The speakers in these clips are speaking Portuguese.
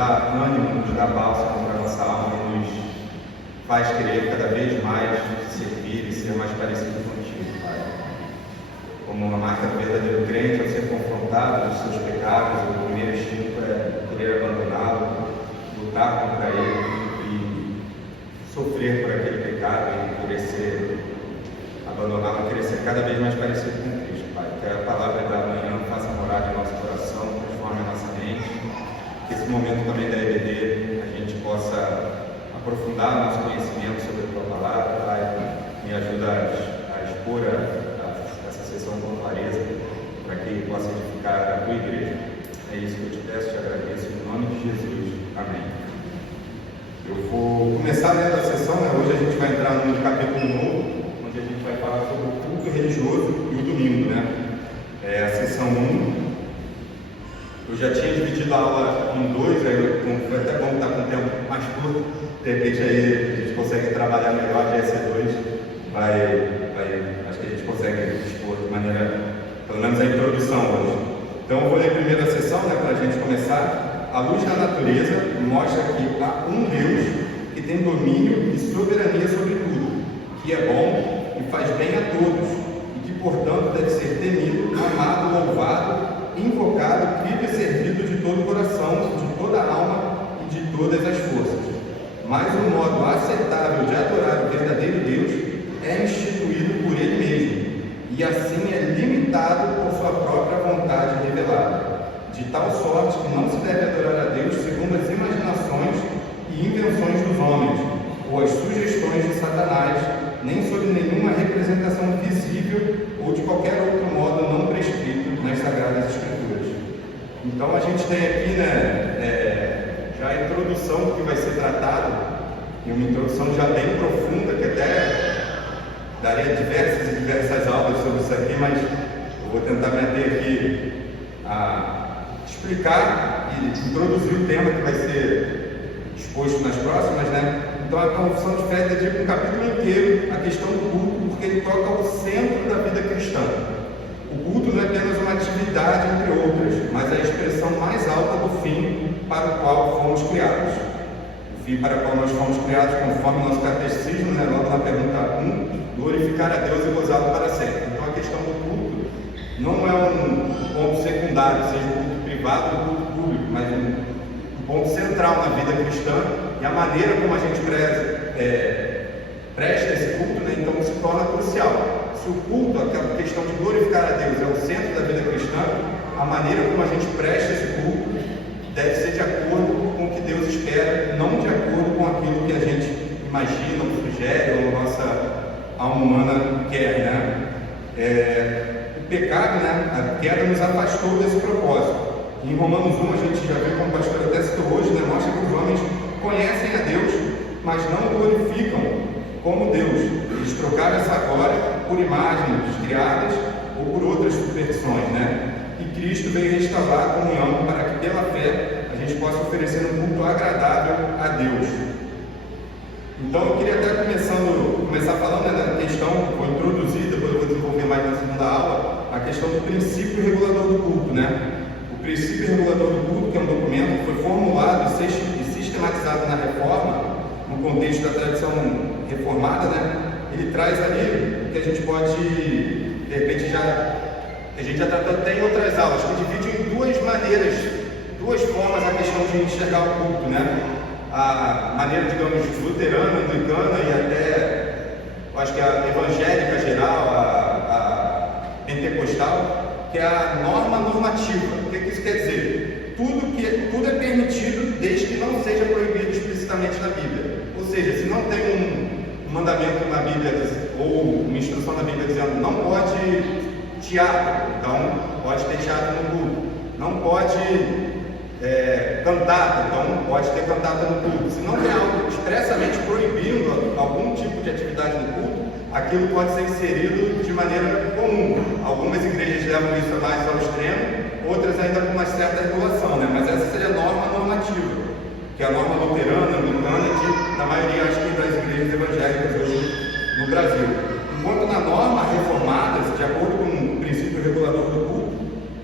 dá ânimo, nos dá bálsamo para a nossa alma e nos faz querer cada vez mais servir e ser mais parecido contigo, Pai. Como uma marca do verdadeiro crente, ao ser confrontado dos seus pecados, o primeiro instinto é querer abandoná-lo, lutar contra ele e sofrer por aquele pecado e por esse abandoná-lo, querer ser cada vez mais parecido com Cristo, Pai. Que a palavra da manhã faça morar em nosso coração, transforme a nossa mente. Que esse momento também da EBD a gente possa aprofundar nosso conhecimento sobre a tua palavra, Pai. Me ajuda a expor essa sessão com clareza, para que possa edificar a tua igreja. É isso que eu te peço, te agradeço, em nome de Jesus. Amém. Eu vou começar lendo a sessão, né? Hoje a gente vai entrar num capítulo novo, onde a gente vai falar sobre o culto religioso e o domingo, né? É a sessão 1. Eu já tinha dividido a aula em dois, aí foi até bom estar com o tempo mais curto, de repente aí a gente consegue trabalhar melhor, de EC2, acho que a gente consegue expor de maneira, pelo menos a introdução hoje. Então eu vou ler a primeira sessão, né, para a gente começar. A luz da natureza mostra que há um Deus que tem domínio e soberania sobre tudo, que é bom e faz bem a todos, e que portanto deve ser temido, amado, louvado, invocado, crido e servido de todo o coração, de toda a alma e de todas as forças. Mas um modo aceitável de adorar o verdadeiro Deus é instituído por Ele mesmo, e assim é limitado por sua própria vontade revelada, de tal sorte que não se deve adorar a Deus segundo as imaginações e invenções dos homens, ou as sugestões de Satanás, nem sob nenhuma representação visível ou de qualquer outro modo não prescrito nas Sagradas Escrituras. Então a gente tem aqui, né, já a introdução do que vai ser tratado, e uma introdução já bem profunda, que até daria diversas e diversas aulas sobre isso aqui, mas eu vou tentar me ater aqui a explicar e introduzir o tema que vai ser exposto nas próximas, né? Então a Confissão de Fé dedica um capítulo inteiro à questão do culto, porque ele toca ao centro da vida cristã. O culto não é apenas uma atividade entre outras, mas é a expressão mais alta do fim para o qual fomos criados. O fim para o qual nós fomos criados, conforme o nosso catecismo, né, logo na pergunta 1, glorificar a Deus e gozá-lo para sempre. Então a questão do culto não é um ponto secundário, seja o culto privado ou o culto público, mas um ponto central na vida cristã, e a maneira como a gente presta esse culto, né, então se torna crucial. Se o culto, aquela questão de glorificar a Deus, é o centro da vida cristã, a maneira como a gente presta esse culto deve ser de acordo com o que Deus espera, não de acordo com aquilo que a gente imagina, ou sugere, ou a nossa alma humana quer, né? O pecado, né, a queda nos afastou desse propósito. Em Romanos 1, a gente já viu, como o pastor até citou hoje, né, mostra que os homens conhecem a Deus, mas não o glorificam como Deus. Eles trocaram essa glória por imagens criadas ou por outras superstições, né? E Cristo veio restaurar a comunhão para que pela fé a gente possa oferecer um culto agradável a Deus. Então eu queria até começar falando, né, da questão, vou introduzir, depois eu vou desenvolver mais na segunda aula, a questão do princípio regulador do culto, né? O princípio regulador do culto, que é um documento que foi formulado e sistematizado na Reforma, no contexto da tradição reformada, né? Ele traz ali o que a gente pode, de repente, a gente já tratou até em outras aulas, que divide em duas maneiras, duas formas a questão de enxergar o culto, né? A maneira, digamos, luterana, anglicana e até, eu acho que a evangélica geral, a pentecostal, que é a norma normativa. O que isso quer dizer? Tudo é permitido desde que não seja proibido explicitamente na Bíblia. Ou seja, se não tem um mandamento na Bíblia ou uma instrução na Bíblia dizendo não pode teatro, então pode ter teatro no culto. Não pode cantata, então pode ter cantata no culto. Se não tem algo expressamente proibindo algum tipo de atividade no culto, aquilo pode ser inserido de maneira comum. Algumas igrejas levam isso mais ao extremo, outras ainda com uma certa regulação, né? Mas essa seria a norma normativa, que é a norma luterana, anglicana e da maioria, acho que, das igrejas evangélicas hoje no Brasil. Enquanto na norma reformada, de acordo com o princípio regulador do culto,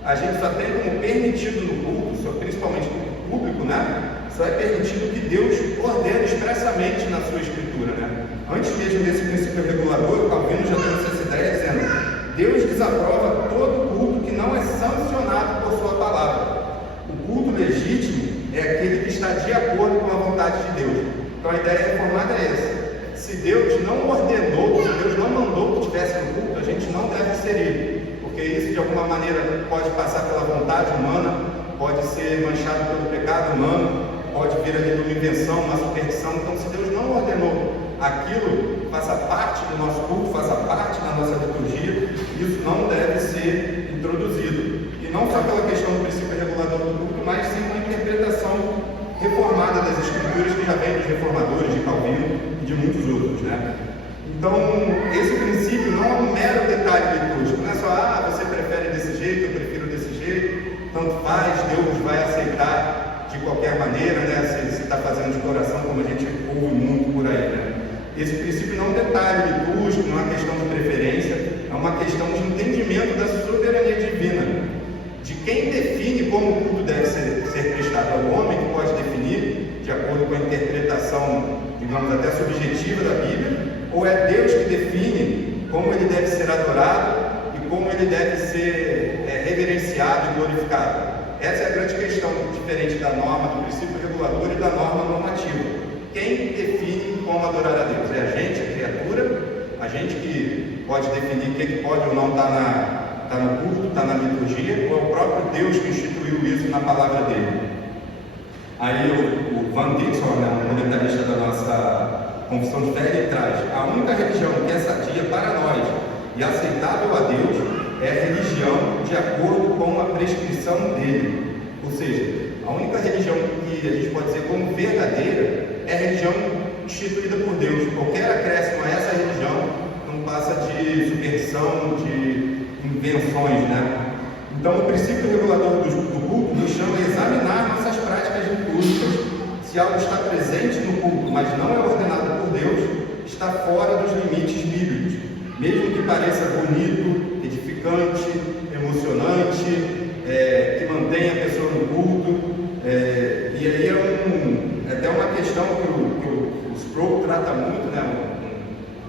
a gente só tem como permitido no culto, principalmente no público, né, só é permitido que Deus ordena expressamente na sua Escritura, né? Antes mesmo desse princípio regulador, Calvino já trouxe essa ideia dizendo: Deus desaprova todo culto que não é sancionado por sua palavra. O culto legítimo é aquele que está de acordo com a vontade de Deus. Então a ideia reformada é essa. Se Deus não ordenou, se Deus não mandou que estivesse no culto, a gente não deve inserir, porque isso de alguma maneira pode passar pela vontade humana, pode ser manchado pelo pecado humano, pode vir ali de uma invenção, uma superstição. Então, se Deus não ordenou aquilo, faça parte do nosso culto, faça parte da nossa liturgia, isso não deve ser introduzido. E não só pela questão do princípio regulador do culto, mas sim uma interpretação reformada das Escrituras, que já vem dos reformadores, de Calvino e de muitos outros, né? Então, esse princípio não é um mero detalhe litúrgico, não é só, você prefere desse jeito, eu prefiro desse jeito, tanto faz, Deus vai aceitar de qualquer maneira, né? Se está fazendo de coração, como a gente ouve muito por aí, né? Esse princípio não é um detalhe litúrgico, não é uma questão de preferência, é uma questão de entendimento da soberania divina. De quem define como o culto deve ser prestado. É o homem que pode definir, de acordo com a interpretação, digamos, até subjetiva da Bíblia, ou é Deus que define como ele deve ser adorado e como ele deve ser reverenciado e glorificado? Essa é a grande questão, diferente da norma do princípio regulador e da norma normativa. Quem define como adorar a Deus? É a gente, a criatura, a gente que pode definir o que pode ou não estar no culto, está na liturgia, ou é o próprio Deus que instituiu isso na palavra dele? Aí o Van Dixon, né, um comentarista da nossa confissão de fé, ele traz: a única religião que é sadia para nós e aceitável a Deus é a religião de acordo com a prescrição dele. Ou seja, a única religião que a gente pode dizer como verdadeira é a religião instituída por Deus. Qualquer acréscimo a essa religião não passa de superstição, de invenções, né? Então, o princípio regulador do culto nos chama a examinar nossas práticas litúrgicas. Se algo está presente no culto, mas não é ordenado por Deus, está fora dos limites bíblicos, mesmo que pareça bonito, edificante, emocionante, que mantenha a pessoa no culto. E aí é até uma questão que o Sproul trata muito, né?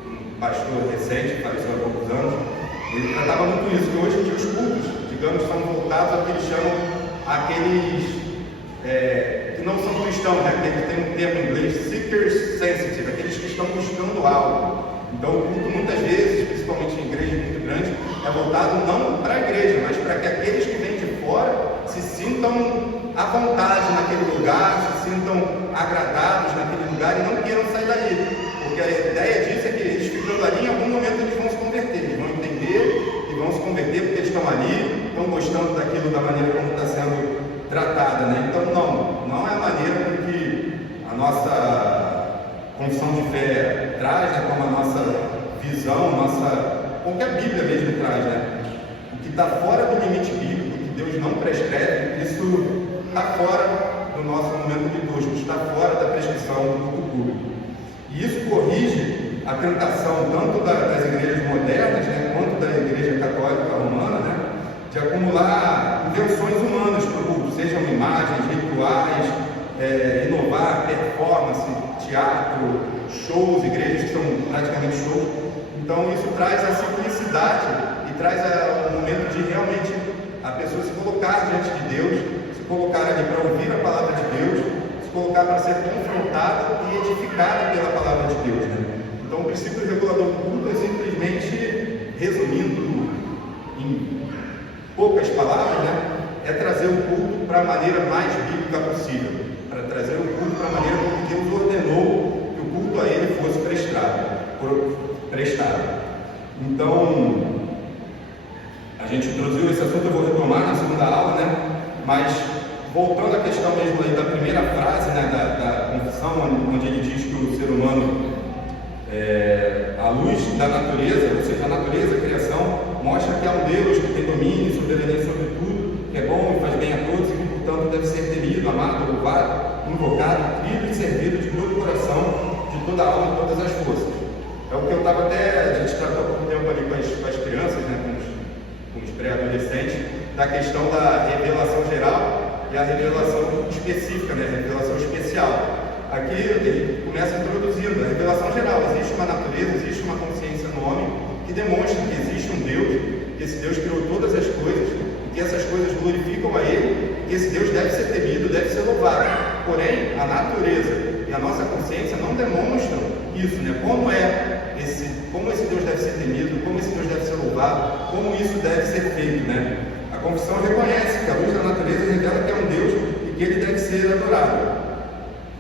Um pastor recente, que faleceu há poucos anos. Ele tratava muito isso, que hoje em dia os cultos, digamos, são voltados ao que eles chamam aqueles que não são cristãos, né? Aquele que tem um termo em inglês, seekers sensitive, aqueles que estão buscando algo. Então o culto muitas vezes, principalmente em igrejas muito grandes, é voltado não para a igreja, mas para que aqueles que vêm de fora se sintam à vontade naquele lugar, se sintam agradados naquele lugar e não queiram sair dali. Porque a ideia disso é que eles ficando ali, em algum momento eles vão se converter, eles vão entender e vão se converter porque eles estão ali, estão gostando daquilo, da maneira como está sendo tratada, né? Então não é a maneira com que a nossa confissão de fé traz, né? Como a nossa visão, como que a Bíblia mesmo traz, né? O que está fora do limite bíblico, o que Deus não prescreve, isso está fora do nosso momento litúrgico, está fora da prescrição do culto público. E isso corrige a tentação tanto das igrejas modernas, né, quanto da igreja católica romana, né, de acumular invenções humanas para o culto, sejam imagens, rituais, inovar, performance, teatro, shows, igrejas que são praticamente shows. Então isso traz a simplicidade e traz o momento de realmente a pessoa se colocar diante de Deus, se colocar ali para ouvir a palavra de Deus, se colocar para ser confrontada e edificada pela palavra de Deus, né? Então o princípio regulador do culto é simplesmente, resumindo em poucas palavras, né, é trazer o culto para a maneira mais bíblica possível, para trazer o culto para a maneira como Deus ordenou que o culto a ele fosse prestado. Então, a gente introduziu esse assunto, eu vou retomar na segunda aula, né? Mas voltando à questão mesmo aí da primeira frase, né, da confissão, onde ele diz que o ser humano a luz da natureza, ou seja, a natureza, a criação, mostra que há um Deus que tem domínio e soberania sobre tudo, que é bom e faz bem a todos, e que, portanto, deve ser temido, amado, louvado, invocado, crido e servido de todo o coração, de toda a alma e todas as forças. É o que eu estava a gente tratou há pouco tempo ali com as crianças, né, com os pré-adolescentes, da questão da revelação geral e a revelação específica, né? A revelação especial. Aqui ele começa introduzindo a revelação geral. Existe uma natureza, existe uma consciência no homem que demonstra que existe um Deus, que esse Deus criou todas as coisas, que essas coisas glorificam a Ele, que esse Deus deve ser temido, deve ser louvado. Porém, a natureza e a nossa consciência não demonstram isso, né? Como esse Deus deve ser temido, como esse Deus deve ser louvado, como isso deve ser feito, né? A confissão reconhece que a luz da natureza revela que é um Deus e que Ele deve ser adorado.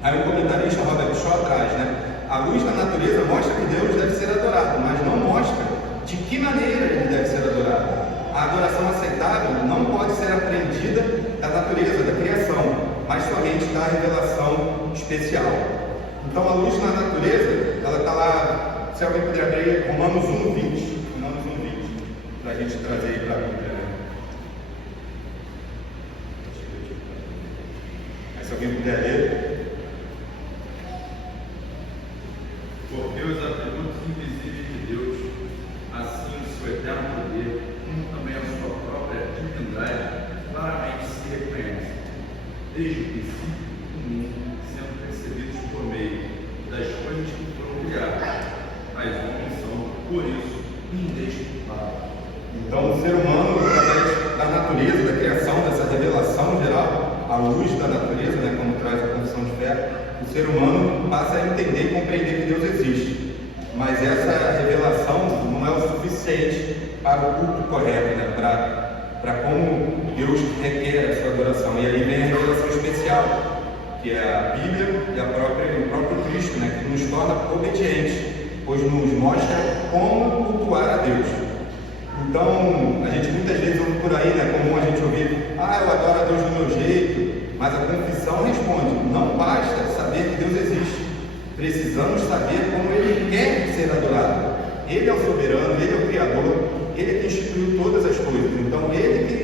Aí o comentarista Robert Shaw traz, né? A luz da natureza mostra que Deus deve ser adorado, mas não mostra de que maneira Ele deve ser adorado. A adoração aceitável não pode ser aprendida da natureza, da criação, mas somente da revelação especial. Então a luz na natureza, ela está lá, se alguém puder abrir, Romanos 1:20, para a gente trazer aí para a Bíblia. Se alguém puder ler. Porque os atributos invisíveis de Deus, assim o seu eterno poder, como também a sua própria divindade, claramente se reconhecem, desde o princípio do mundo, sendo percebidos por meio das coisas que foram criadas. Mas homens são, por isso, indesculpáveis. Então, o ser humano, através da natureza, da criação, dessa revelação geral, a luz da natureza, né, como traz a confissão de fé, o ser humano passa a entender e compreender que Deus existe. Mas essa revelação não é o suficiente para o culto correto, né, para como Deus requer a sua adoração. E aí vem a revelação especial, que é a Bíblia e o próprio Cristo, né, que nos torna obedientes, pois nos mostra como cultuar a Deus. Então, a gente muitas vezes ouve por aí, né, comum a gente ouvir, eu adoro a Deus do meu jeito, mas a confissão responde, não basta saber que Deus existe, precisamos saber como Ele quer ser adorado. Ele é o soberano, Ele é o Criador, Ele é que instituiu todas as coisas, então Ele que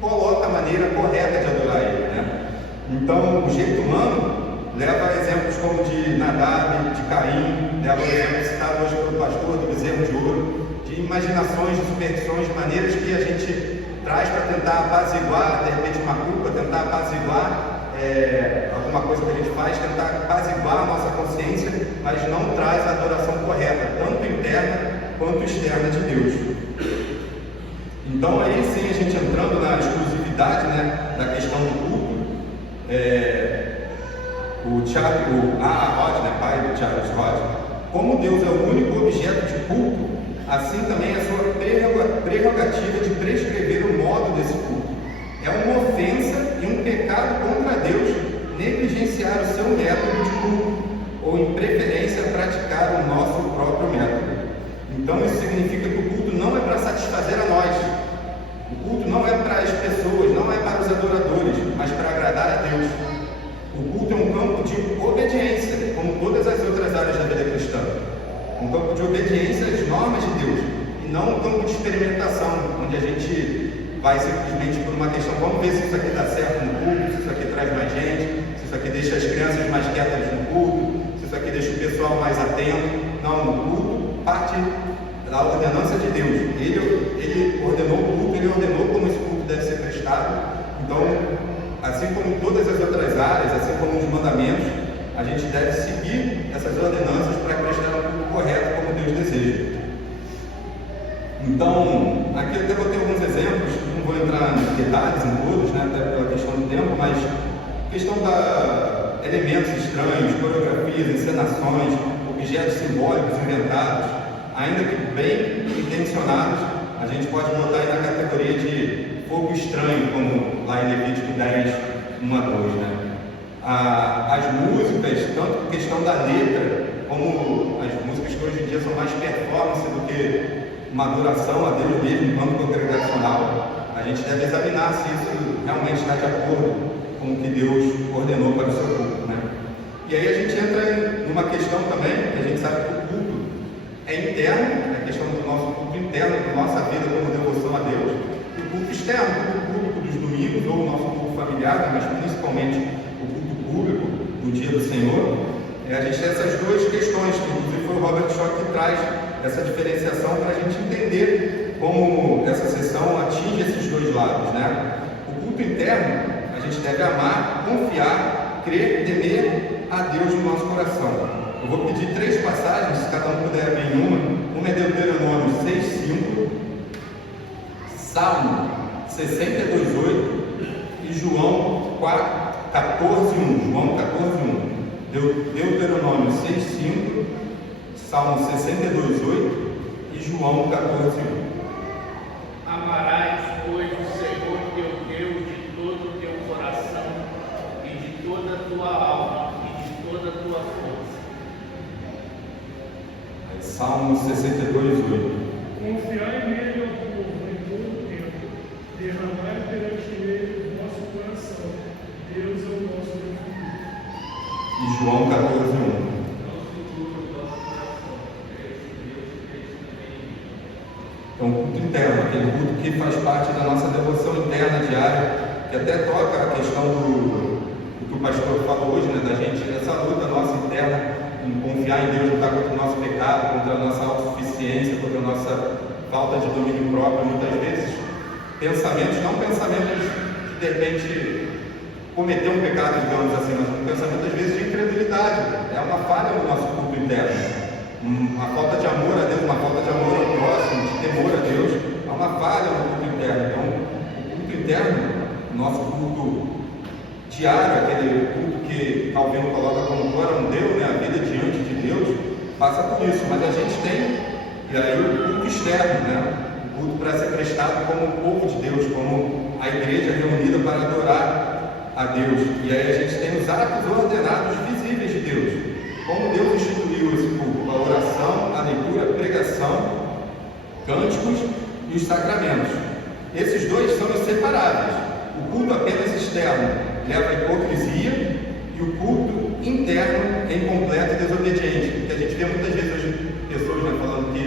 coloca a maneira correta de adorar Ele, né? Então, o jeito humano leva exemplos como de Nadab, de Caim, leva o exemplo citado hoje pelo pastor do bezerro de ouro, de imaginações, de superstições, de maneiras que a gente traz para tentar apaziguar, de repente, uma culpa, tentar apaziguar alguma coisa que a gente faz, tentar apaziguar a nossa consciência, mas não traz a adoração correta, tanto interna quanto externa de Deus. Então, aí sim, a gente entrando na exclusividade, né, da questão do culto, o A. Rod, né, pai do Charles Rod, como Deus é o único objeto de culto, assim também a sua prerrogativa de prescrever o modo desse culto. É uma ofensa e um pecado contra Deus negligenciar o seu método de culto, ou em preferência praticar o nosso próprio método. Então isso significa que o culto não é para satisfazer a nós. O culto não é para as pessoas, não é para os adoradores, mas para agradar a Deus. O culto é um campo de obediência, como todas as outras áreas da vida cristã. Um campo de obediência às normas de Deus, e não um campo de experimentação, onde a gente vai simplesmente por uma questão, vamos ver se isso aqui dá certo no culto, se isso aqui traz mais gente, se isso aqui deixa as crianças mais quietas no culto, se isso aqui deixa o pessoal mais atento. Não, no culto parte da ordenança de Deus. Ele ordenou o culto, Ele ordenou como esse culto deve ser prestado. Então, assim como em todas as outras áreas, assim como nos mandamentos, a gente deve seguir essas ordenanças para prestar um culto correto como Deus deseja. Então, aqui eu até botei alguns exemplos, não vou entrar em detalhes em todos, né, até pela questão do tempo, mas questão da elementos estranhos, coreografias, encenações, objetos simbólicos inventados, ainda que bem intencionados, a gente pode botar aí na categoria de fogo estranho, como lá em Levítico 10, 1 a 2, né? As músicas, tanto por questão da letra, como as músicas que hoje em dia são mais performance do que uma adoração a Deus mesmo, enquanto congregacional, a gente deve examinar se isso realmente está de acordo com o que Deus ordenou para o seu culto, né? E aí a gente entra numa questão também, que a gente sabe que o culto é interno, a questão do nosso culto interno, da nossa vida como devoção a Deus, e o culto externo, o culto público dos domingos, ou o nosso culto familiar, mas principalmente o culto público do dia do Senhor. A gente tem essas duas questões, que inclusive foi o Robert Shaw que traz essa diferenciação para a gente entender como essa sessão atinge esses dois lados, né? O culto interno, a A gente deve amar, confiar, crer, temer a Deus no nosso coração. Eu vou pedir 3 passagens, se cada um puder abrir uma. Uma é Deuteronômio 6:5, Salmo 62:8 e João 14:1. João 14:1. Deuteronômio 6:5, Salmo 62:8 e João 14:1. Amarás, pois, o Senhor teu Deus de todo o teu coração e de toda a tua alma e de toda a tua força. Salmo 62:8. Confiai nele, ó povo, em todo o tempo. Derramai perante ele o vosso coração. Deus é o nosso refúgio. E João 14:1. Então, culto interno, aquele culto que faz parte da nossa devoção interna diária, que até toca a questão do que o pastor falou hoje, né, da gente, essa luta nossa interna, em confiar em Deus, lutar contra o nosso pecado, contra a nossa autossuficiência, contra a nossa falta de domínio próprio, muitas vezes, pensamentos, não pensamentos de repente cometer um pecado, digamos assim, mas um pensamento às vezes de incredulidade, é uma falha no nosso culto interno. Uma falta de amor a Deus, uma falta de amor ao próximo, de temor a Deus, é uma falha no culto interno. Então, o culto interno, o nosso culto diário, aquele culto que Calvino coloca como coram Deus, né, a vida diante de Deus, passa por isso. Mas a gente tem, e aí o culto externo, né, o culto para ser prestado como o povo de Deus, como a igreja reunida para adorar a Deus. E aí a gente tem os atos ordenados visíveis de Deus. Como Deus instituiu esse culto? A oração, a leitura, a pregação, cânticos e os sacramentos. Esses dois são inseparáveis. O culto apenas externo leva à hipocrisia e o culto interno é incompleto e desobediente. Porque a gente vê muitas vezes hoje pessoas, né, falando que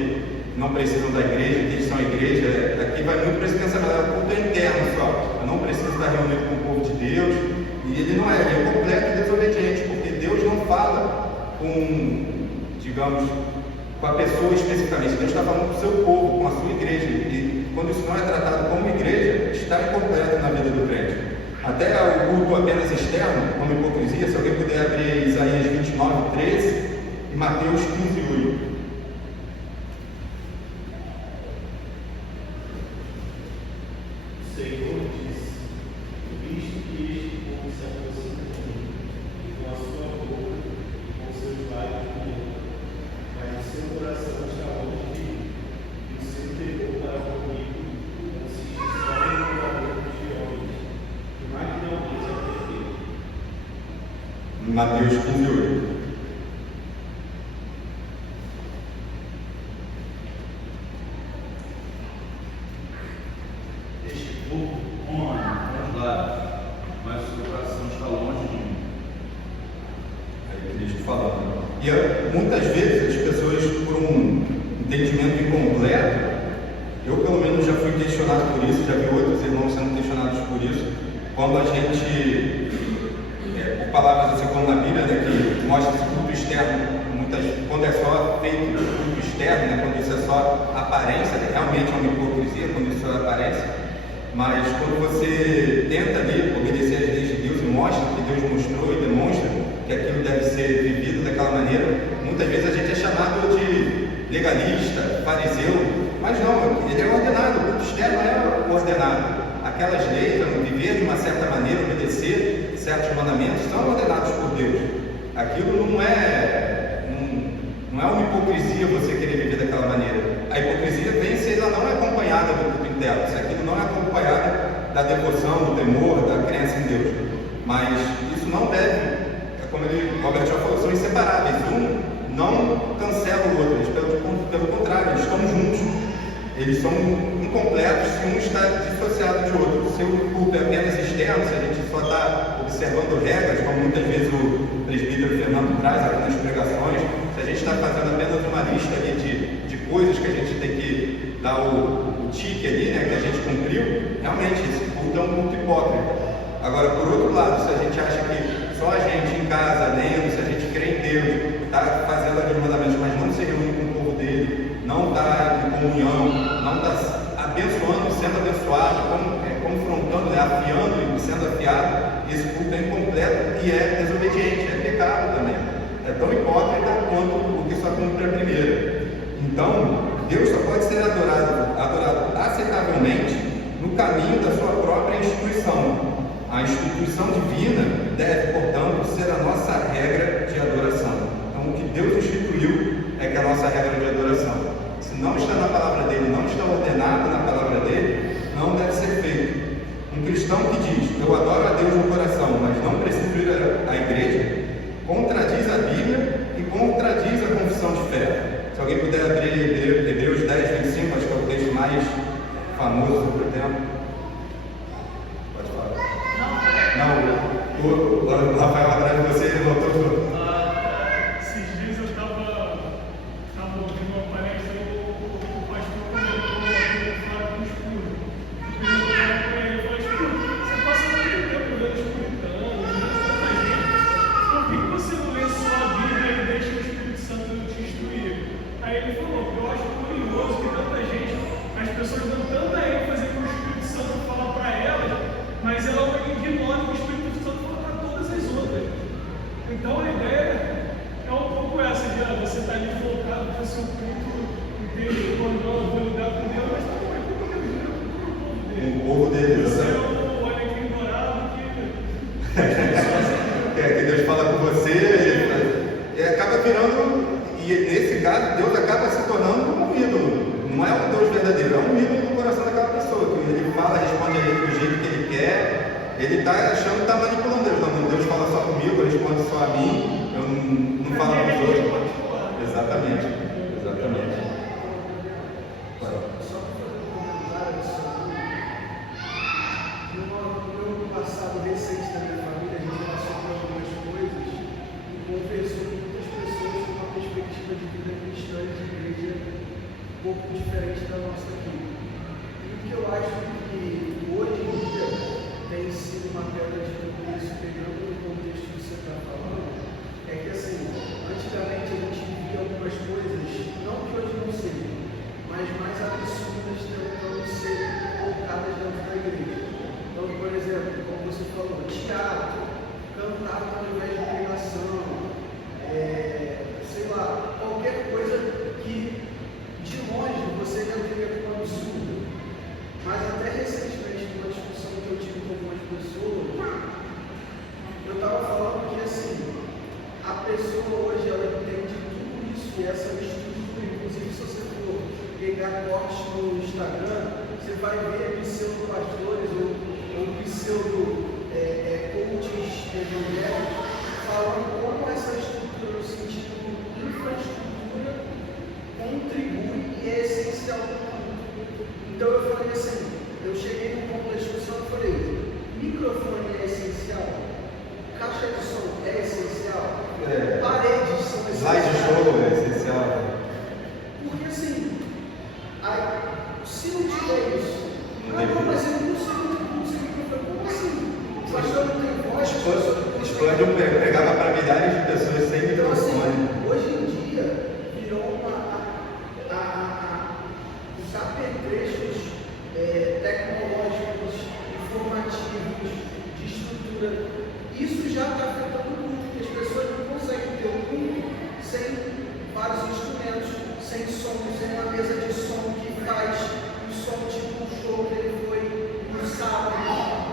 não precisam da igreja, que eles são a igreja. Aqui vai muito para esse pensamento, o culto é interno só. Eu não preciso estar reunido com o povo de Deus. E ele não é, ele é completo e desobediente, porque Deus não fala com, digamos, com a pessoa especificamente. Deus está falando com o seu povo, com a sua igreja. E quando isso não é tratado como igreja, está incompleto na vida do crente. Até o culto apenas externo, como hipocrisia, se alguém puder abrir Isaías 29:13 e Mateus 15:8. O Senhor disse: visto que este povo se aproxima de mim, e com a sua boca e com seus lábios me honra, mas o seu coração está longe de mim, e o seu temor para comigo consiste só em mandamentos de homens, que maquinalmente é perfeito. Mateus 15:8. Este povo honra com os lábios, mas o seu coração está longe de mim. Aí Cristo falando. E muitas vezes as pessoas, por um entendimento incompleto, eu pelo menos já fui questionado por isso, já vi outros irmãos sendo questionados por isso, quando a gente, por palavras assim como na Bíblia, né, que mostra esse culto externo, quando é só feito culto externo, né, quando isso é só aparência, né, realmente é uma hipocrisia quando isso é aparência, mas quando você tenta ali obedecer às leis de Deus e mostra que Deus mostrou e demonstra que aquilo deve ser vivido daquela maneira, muitas vezes a gente é chamado de legalista, fariseu, mas não, ele é ordenado, o culto externo é ordenado. Aquelas leis, viver de uma certa maneira, obedecer certos mandamentos, são ordenados por Deus. Aquilo não é uma hipocrisia você querer viver daquela maneira. A hipocrisia vem se ela não é acompanhada do culto interno, se aquilo não é acompanhado da devoção, do temor, da crença em Deus. Mas isso não deve, como o Robert já falou, são inseparáveis. Um não cancela o outro, eles, pelo contrário, eles estão juntos. Eles são incompletos se um está dissociado de outro. Se o culto é apenas externo, se a gente só está observando regras, como muitas vezes o presbítero Fernando traz aqui nas pregações, se a gente está fazendo apenas uma lista ali de coisas que a gente tem que dar o tique ali, né, que a gente cumpriu, realmente esse culto é um culto hipócrita. Agora, por outro lado, se a gente acha que só a gente em casa, lendo, se a gente crê em Deus, está fazendo aqueles mandamentos, mas não se reúne com o povo dele, não está em comunhão, não está abençoando e sendo abençoado, confrontando, né, afiando e sendo afiado, e é desobediente, é pecado também. É tão hipócrita quanto o que só cumpre a primeira. Então, Deus só pode ser adorado aceitavelmente no caminho da sua própria instituição. A instituição divina deve, portanto, ser a nossa regra de adoração. Então, o que Deus instituiu é que a nossa regra de adoração. Se não está na palavra dele, não está ordenado na palavra dele, não deve ser feito. Um cristão que diz, eu adoro a Deus no coração, mas não preciso ir à igreja, contradiz a Bíblia e contradiz a confissão de fé. Se alguém puder abrir Hebreus 10, 25, acho que é o texto mais famoso do tempo. Pode falar. Não, o Rafael atrás de você levantou tudo. Esses dias eu estava ouvindo uma palestra, o pastor comentou aquele fora do escuro. Perguntaram para ele, pastor, você passa muito tempo vendo escuridão, por que você não lê só a Bíblia e deixa o Espírito Santo te instruir? Aí ele falou, eu acho curioso que tanta gente, as pessoas dão tanta ênfase que o Espírito Santo fala para elas, mas ela ignora que o Espírito Santo fala para todas as outras. Então a ideia é um pouco essa de você está ali focado para o seu culto, entende? Quando eu vou lidar com Deus, mas também como Deus lida com o povo dele. O povo dele, Você é o alecrim dourado que Deus fala com você e acaba virando, e nesse caso Deus acaba se tornando um ídolo. Não é um Deus verdadeiro, é um ídolo no coração daquela pessoa, que ele fala, responde a ele do jeito que ele quer, ele está achando que está manipulando Deus. Não, Deus fala só comigo, responde só a mim, eu não falo com os outros. Exatamente. Só para fazer um comentário sobre no meu passado recente da minha família, a gente passou por algumas coisas e conversou com muitas pessoas com uma perspectiva de vida cristã e de igreja um pouco diferente da nossa aqui. E o que eu acho que hoje em dia tem sido uma pedra de tropeço, pegando no contexto que você está falando, é que assim, antigamente a gente via algumas coisas, não que hoje não sejam, mas mais absurdas tentando ser colocadas dentro da igreja. Então, por exemplo, como você falou, teatro, cantar ao invés de pregação, sei lá, qualquer coisa que de longe você já teria como absurdo. Mas até recentemente, numa discussão que eu tive com algumas pessoas, eu estava falando que assim, a pessoa hoje ela entende tudo isso e essa estrutura, inclusive se você for pegar cortes no Instagram, você vai ver pseudo-pastores ou pseudo-coaches evangélicos falando como essa estrutura, no sentido de infraestrutura, contribui e é essencial para o mundo. Então eu falei assim, eu cheguei no ponto da discussão e falei, microfone é essencial, caixa de som é essencial, paredes são essenciais. Slide show é essencial. Porque assim, se não tiver isso, mas eu não consigo microfone. Como assim? O pastor não tem voz? Expande pregava para milhares de pessoas sem Então assim, microfone. hoje em dia virou os apetrechos tecnológicos, informativos, de estrutura. Isso já está afetando o culto, porque as pessoas não conseguem ter um culto sem vários instrumentos, sem som, sem uma mesa de som que faz o som tipo um show que ele foi no sábado.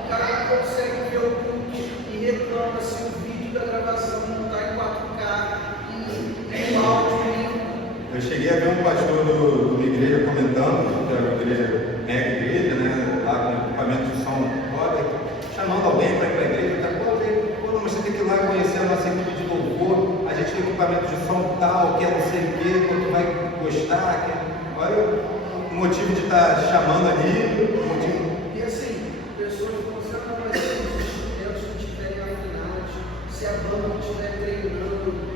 O cara não consegue ver o culto e reclama se o vídeo da gravação não está em 4K e o áudio limpo. Eu cheguei a ver um pastor de uma igreja comentando, que era uma igreja, mega igreja, né, lá com equipamento de som, chamando alguém para ir para a igreja, pô, mas você tem que ir lá conhecer a nossa equipe de louvor, a gente tem equipamento de som tal, que é não sei o quê, quanto vai gostar, olha o motivo de estar chamando ali, o motivo. E assim, pessoas vão se mas se os instrumentos não estiverem afinados, se a banda não estiver treinando,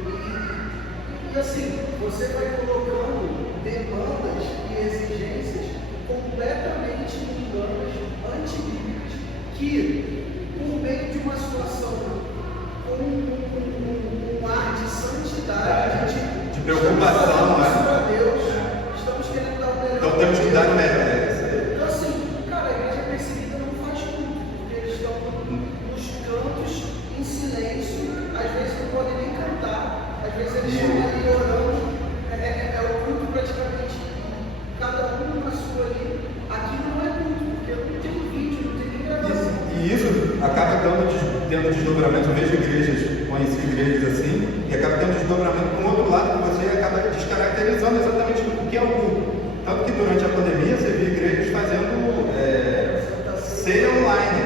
e assim, você vai colocando demandas e exigências completamente mundanas, antibíblicas, que, por meio de uma situação com um ar de santidade, de preocupação, a Deus, estamos querendo dar o melhor. Então temos que dar o melhor. Então assim, cara, a igreja perseguida não faz tudo, porque eles estão nos cantos, em silêncio, eles estão ali orando, é o culto praticamente, cada um na sua ali. Aqui não é culto, porque não tem vídeo, não tem nem gravação. E isso acaba tendo desdobramento. Eu vejo igrejas, conheci igrejas assim, e acaba tendo desdobramento com o outro lado, que você acaba descaracterizando exatamente o que é o culto. Tanto que durante a pandemia você via igrejas fazendo ceia online.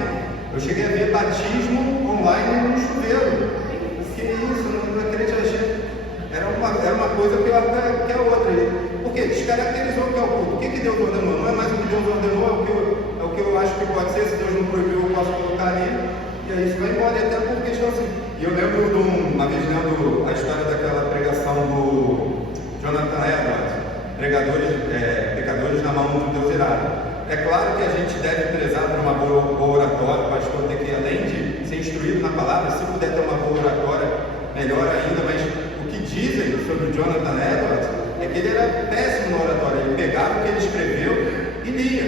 Eu cheguei a ver batismo online no chuveiro. Que isso, não acredito. Era uma coisa pior que a outra. Porque descaracterizou o que é o culto. O que Deus ordenou? Não é mais o que Deus ordenou, é o que eu acho que pode ser. Se Deus não proibiu, eu posso colocar ali. E aí isso vai embora, até por questão assim. E eu lembro de uma vez lendo a história daquela pregação do Jonathan Edwards. Pecadores na mão do Deus irado. É claro que a gente deve prezar por uma boa oratória, o pastor tem que, além de ser instruído na palavra, se puder ter uma boa oratória, melhor ainda, mas o que dizem sobre o Jonathan Edwards é que ele era péssimo na oratória, ele pegava o que ele escreveu e lia.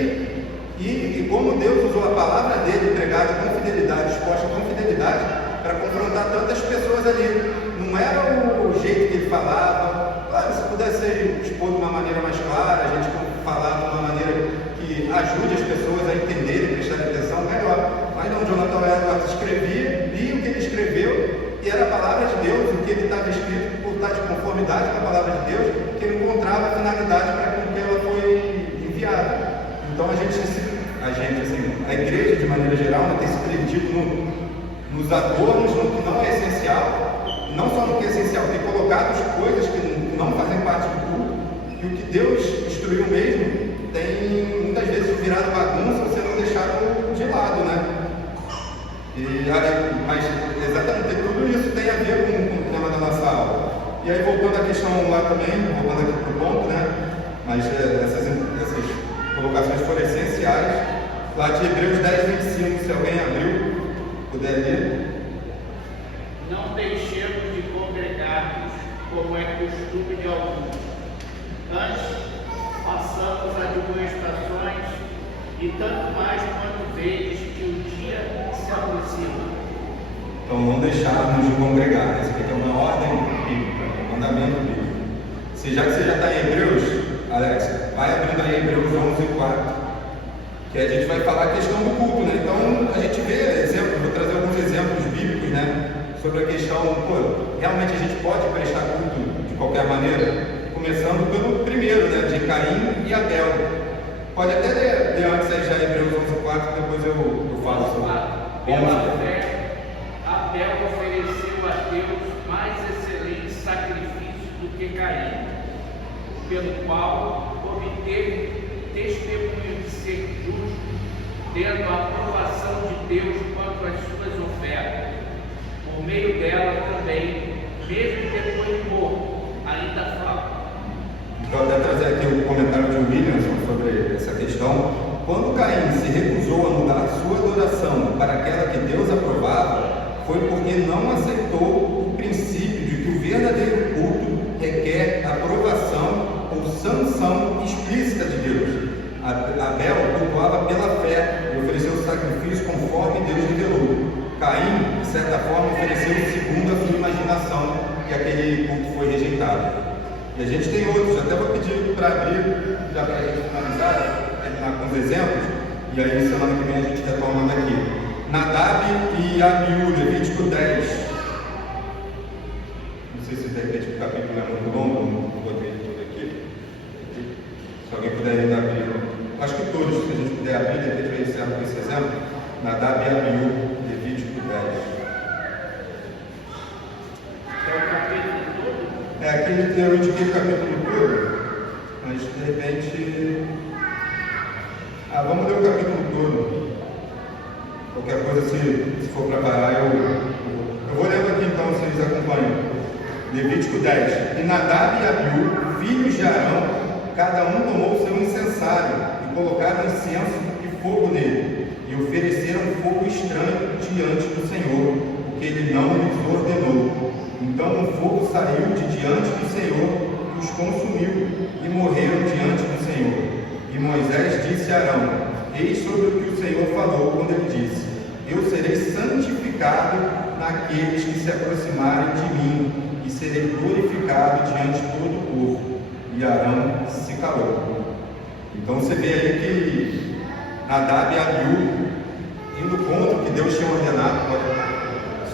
E como Deus usou a palavra dele, pregada com fidelidade, exposta com fidelidade, para confrontar tantas pessoas ali. Não era o jeito que ele falava. Claro, se pudesse expor de uma maneira mais clara, a gente falar de uma maneira que ajude as pessoas a entenderem, prestarem atenção, melhor. Mas não, Jonathan Edwards escrevia, lia o que ele escreveu, e era a palavra de Deus, o que ele estava escrito, por estar de conformidade com a palavra de Deus, que ele encontrava a finalidade para que ela foi enviada. Então a igreja de maneira geral, tem se perdido nos adornos, no que não é essencial, não só no que é essencial, tem colocado as coisas que não fazem parte do culto, e o que Deus instruiu mesmo tem muitas vezes virado bagunça, você não deixado de lado, né? Mas exatamente tudo isso tem a ver com o tema da nossa aula. E aí, voltando à questão lá também, voltando aqui para o ponto, né? Mas essas colocações foram essenciais. Lá de Hebreus 10:25, se alguém abriu, puder ler. Não deixemos de congregar-nos, como é costume de alguns. Antes, passamos admoestações, e tanto mais quando vedes que o dia se aproxima. Então, não deixarmos de congregar. Essa aqui é uma ordem bíblica, um mandamento bíblico. Já que você já está em Hebreus, Alex, vai abrindo aí Hebreus 11:4. Que a gente vai falar a questão do culto, né? Então, a gente vê exemplos, vou trazer alguns exemplos bíblicos, né? Sobre a questão, realmente a gente pode prestar culto de qualquer maneira? Começando pelo primeiro, né? De Caim e Abel. Pode até ler antes aí já Hebreus 11:4, depois eu falo sobre. Pela fé, Abel ofereceu a Deus mais excelente sacrifício do que Caim, pelo qual obteve testemunho de ser justo, tendo a aprovação de Deus quanto às suas ofertas. Por meio dela também, mesmo depois de morto, ainda fala. Vou até trazer aqui o comentário de Williamson sobre essa questão. Quando Caim se recusou a mudar sua adoração para aquela que Deus aprovava, foi porque não aceitou o princípio de que o verdadeiro culto requer aprovação ou sanção explícita de Deus. Abel cultuava pela fé e ofereceu o sacrifício conforme Deus revelou. Caim, de certa forma, ofereceu segundo a sua imaginação, e aquele culto foi rejeitado. E a gente tem outros, até vou pedir para abrir, já para a gente finalizar, terminar com os exemplos, e aí semana que vem a gente retoma daqui. Nadab e Abiú, Levítico 10. Não sei se de repente o capítulo é muito longo, não vou ver tudo aqui. Se alguém puder ainda abrir, acho que todos, se a gente puder abrir, de repente vai encerrar com esse exemplo. Nadab e Abiú, Levítico 10. É o capítulo todo? Aqui eu indiquei o capítulo todo, mas de repente. Vamos ler o capítulo todo. Qualquer coisa, se for para parar, eu vou lendo aqui então, vocês acompanham. Levítico 10. E Nadab e Abiú, filhos de Arão, cada um tomou seu incensário e colocaram incenso e fogo nele, e ofereceram fogo estranho diante do Senhor, porque ele não lhes ordenou. Então um fogo saiu de diante do Senhor e os consumiu, e morreram diante do Senhor. E Moisés disse a Arão: eis sobre o que o Senhor falou quando ele disse: eu serei santificado naqueles que se aproximarem de mim, e serei glorificado pecado diante de todo o povo, e Arão se calou. Então você vê aí que Nadab e Abiú, indo contra o que Deus tinha ordenado,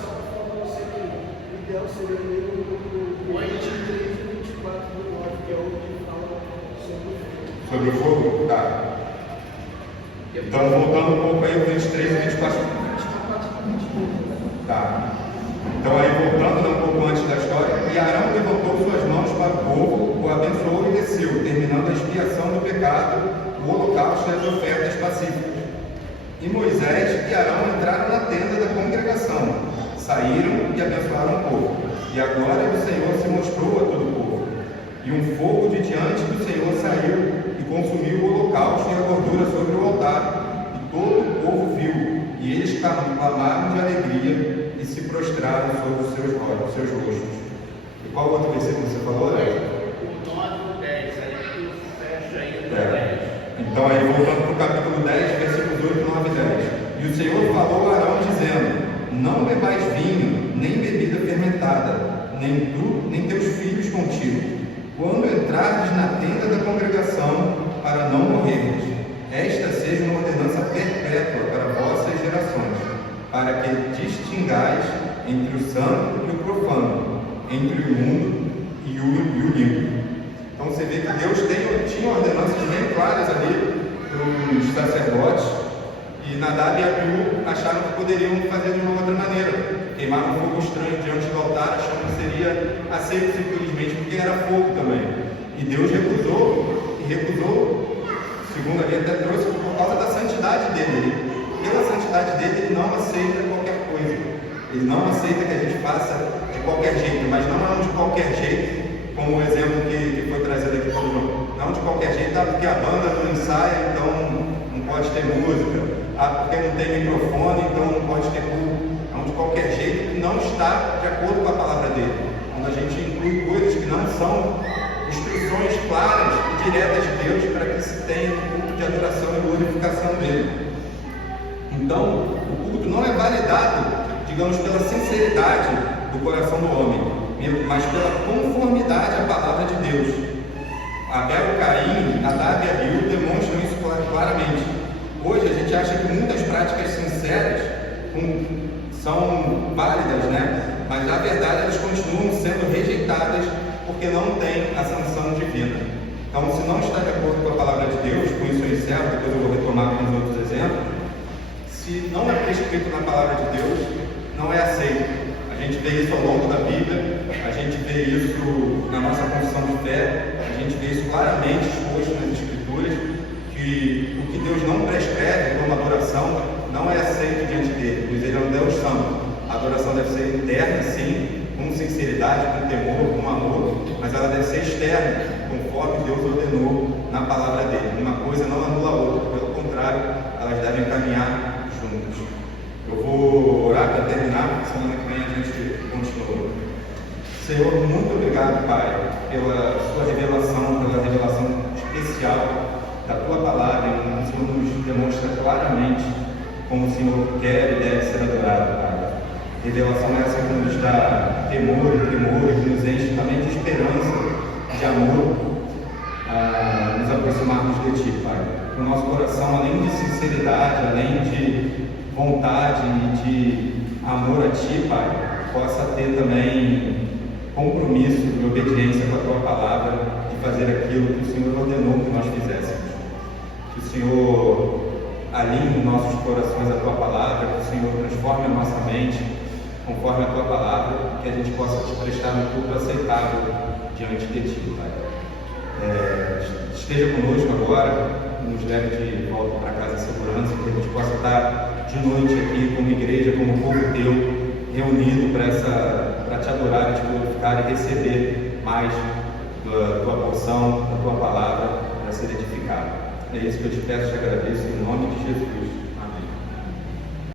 Só para falar você que o ideal seria ler o 23 e 24 do 9, que é o que fala sobre o fogo. sobre o fogo. Tá. Então, voltando um pouco aí, o 23 e 24. Tá. Então, aí, voltando um pouco antes da história, e Arão levantou suas mãos para o povo, o abençoou e desceu, terminando a expiação do pecado, o holocausto e as ofertas pacíficas. E Moisés e Arão entraram na tenda da congregação, saíram e abençoaram o povo. E a glória do Senhor se mostrou a todo o povo. E um fogo de diante do Senhor saiu e consumiu o holocausto e a gordura sobre o altar. E todo o povo viu, e eles clamaram de alegria e se prostraram sobre os seus rostos. E qual outro versículo você falou, né? O 9 e o 10, aí tu fecha aí no 10. Então, aí voltando para o capítulo 10, versículos 8, 9 e 10. E o Senhor falou a Arão, dizendo: não bebais vinho, nem bebida fermentada, nem tu, nem teus filhos contigo, quando entrardes na tenda da congregação, para não morrerdes. Esta seja uma ordenança perpétua para vossas gerações, para que distingais entre o santo e o profano, entre o imundo e o limpo. Então você vê que Deus tinha ordenanças bem claras ali para os sacerdotes, e Nadab e Abiú acharam que poderiam fazer de uma outra maneira. Queimaram um fogo estranho diante do altar, achando que seria aceito simplesmente porque era fogo também. E Deus recusou, segundo ali até trouxe, por causa da santidade dele. Pela santidade dele, ele não aceita qualquer coisa. Ele não aceita que a gente faça de qualquer jeito, mas não é de qualquer jeito, como o exemplo que foi trazido aqui pelo João. Não de qualquer jeito, porque a banda não ensaia, então não pode ter música. Porque não tem microfone, então não pode ter culto. Não de qualquer jeito, que não está de acordo com a palavra dele. Quando a gente inclui coisas que não são instruções claras e diretas de Deus para que se tenha um culto de adoração e glorificação dele. Então, o culto não é validado, digamos, pela sinceridade do coração do homem, mas pela conformidade à palavra de Deus. Abel, Caim, Nadab e Abiú demonstram isso claramente. Hoje a gente acha que muitas práticas sinceras são válidas, né? Mas na verdade elas continuam sendo rejeitadas porque não têm a sanção divina. Então, se não está de acordo com a palavra de Deus, com isso eu encerro, depois eu vou retomar alguns outros exemplos. Se não é prescrito na palavra de Deus, não é aceito. A gente vê isso ao longo da Bíblia, a gente vê isso na nossa confissão de fé, a gente vê isso claramente exposto nas Escrituras, que o que Deus não prescreve como adoração não é aceito diante dele, pois ele é um Deus santo. A adoração deve ser interna, sim, com sinceridade, com temor, com amor, mas ela deve ser externa, conforme Deus ordenou na palavra dele. Uma coisa não anula a outra, pelo contrário, elas devem caminhar juntas. Eu vou orar para terminar, porque semana que vem a gente continua. Senhor, muito obrigado, Pai, pela sua revelação, pela revelação especial da tua palavra, e o Senhor nos demonstra claramente como o Senhor quer e deve ser adorado, Pai. Revelação essa que nos dá temor e tremor, que nos enche também de esperança, de amor, a nos aproximarmos de Ti, Pai. Que o nosso coração, além de sinceridade, além de vontade e de amor a Ti, Pai, possa ter também compromisso e obediência com a Tua palavra, de fazer aquilo que o Senhor ordenou que nós fizéssemos. Que o Senhor alinhe os nossos corações à Tua palavra, que o Senhor transforme a nossa mente conforme a Tua palavra, que a gente possa Te prestar um culto aceitável diante de Ti, Pai. Esteja conosco agora, nos leve de volta para casa em segurança, que a gente possa estar de noite aqui como igreja, como povo Teu, reunido para Te adorar e Te glorificar e receber mais da Tua porção, da Tua palavra, para ser edificado. É isso que eu te peço e te agradeço em nome de Jesus.